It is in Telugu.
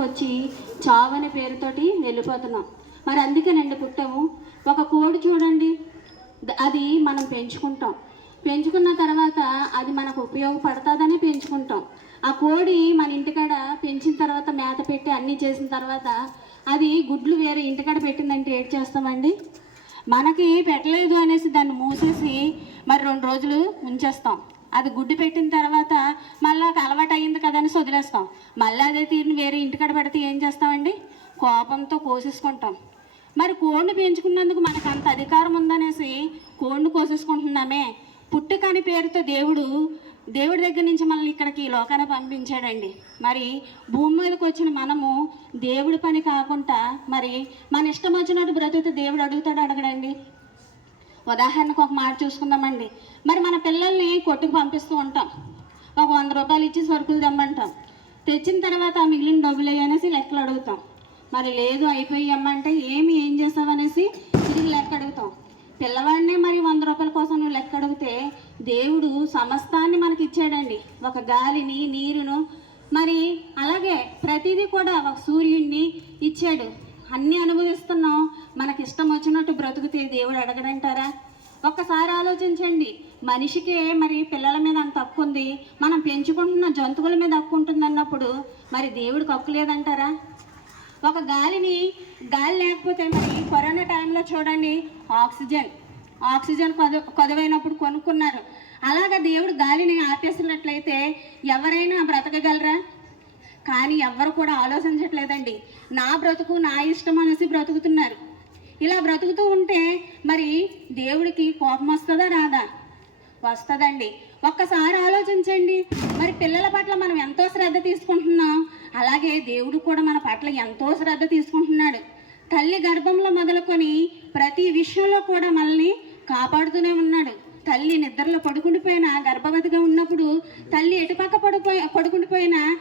మీదకి వచ్చి చావు అనే పేరుతోటి వెళ్ళిపోతున్నాం. మరి అందుకేనండి పుట్టాము. ఒక కోడి చూడండి, అది మనం పెంచుకున్న తర్వాత అది మనకు ఉపయోగపడుతుందని పెంచుకుంటాం. ఆ కోడి మన ఇంటికాడ పెంచిన తర్వాత మేత పెట్టి అన్నీ చేసిన తర్వాత అది గుడ్లు వేరే ఇంటికాడ పెట్టిందంటే ఏడ్ చేస్తామండి. మనకి పెట్టలేదు అనేసి దాన్ని మూసేసి మరి 2 రోజులు ఉంచేస్తాం. అది గుడ్డు పెట్టిన తర్వాత మళ్ళీ అలవాటు అయ్యింది కదా అని వదిలేస్తాం. మళ్ళీ అదే తీరుని వేరే ఇంటికాడ పెడితే ఏం చేస్తామండి? కోపంతో కోసేసుకుంటాం. మరి కోడిని పెంచుకున్నందుకు మనకు అంత అధికారం ఉందనేసి కోడిని కోసేసుకుంటున్నామే. పుట్టుకని పేరుతో దేవుడి దగ్గర నుంచి మనల్ని ఇక్కడికి లోకాన్ని పంపించాడండి. మరి భూమి మీదకి వచ్చిన మనము దేవుడి పని కాకుండా మరి మన ఇష్టం వచ్చినట్టు బ్రతుకుతే దేవుడు అడగడండి. ఉదాహరణకు ఒక మాట చూసుకుందామండి. మరి మన పిల్లల్ని కొట్టుకు పంపిస్తూ ఉంటాం. ఒక 100 రూపాయలు ఇచ్చి సరుకులు తెమ్మంటాం. తెచ్చిన తర్వాత ఆ మిగిలిన డబ్బులు అనేసి లెక్కలు అడుగుతాం. మరి లేదు అయిపోయి అమ్మంటే ఏం చేస్తావు అనేసి తిరిగి లెక్క అడుగుతాం. పిల్లవాడినే మరి 100 రూపాయల కోసం నువ్వు లెక్క అడిగితే దేవుడు సమస్తాన్ని మనకి ఇచ్చాడండి. ఒక గాలిని, నీరును, మరి అలాగే ప్రతిదీ కూడా ఒక సూర్యుడిని ఇచ్చాడు. అన్నీ అనుభవిస్తున్నాం. మనకి ఇష్టం వచ్చినట్టు బ్రతుకుతే దేవుడు అడగడంటారా? ఒక్కసారి ఆలోచించండి. మనిషికే మరి పిల్లల మీద అంత హక్కు ఉంది, మనం పెంచుకుంటున్న జంతువుల మీద హక్కు ఉంటుంది అన్నప్పుడు మరి దేవుడికి హక్కు లేదంటారా? ఒక గాలి లేకపోతే మరి కరోనా టైంలో చూడండి, ఆక్సిజన్ కొదవైనప్పుడు కొనుక్కున్నారు. అలాగా దేవుడు గాలిని ఆపేసినట్లయితే ఎవరైనా బ్రతకగలరా? కానీ ఎవ్వరు కూడా ఆలోచించట్లేదండి. నా బ్రతుకు నా ఇష్టం అనేసి బ్రతుకుతున్నారు. ఇలా బ్రతుకుతూ ఉంటే మరి దేవుడికి కోపం వస్తుందా రాదా? వస్తుందండి. ఒక్కసారి ఆలోచించండి. మరి పిల్లల పట్ల మనం ఎంతో శ్రద్ధ తీసుకుంటున్నాం, అలాగే దేవుడు కూడా మన పట్ల ఎంతో శ్రద్ధ తీసుకుంటున్నాడు. తల్లి గర్భంలో మొదలుకొని ప్రతి విషయంలో కూడా మనల్ని కాపాడుతూనే ఉన్నాడు. తల్లి నిద్రలో పడుకుండిపోయినా, గర్భవతిగా ఉన్నప్పుడు తల్లి ఎటుపక్క పడుకుండిపోయినా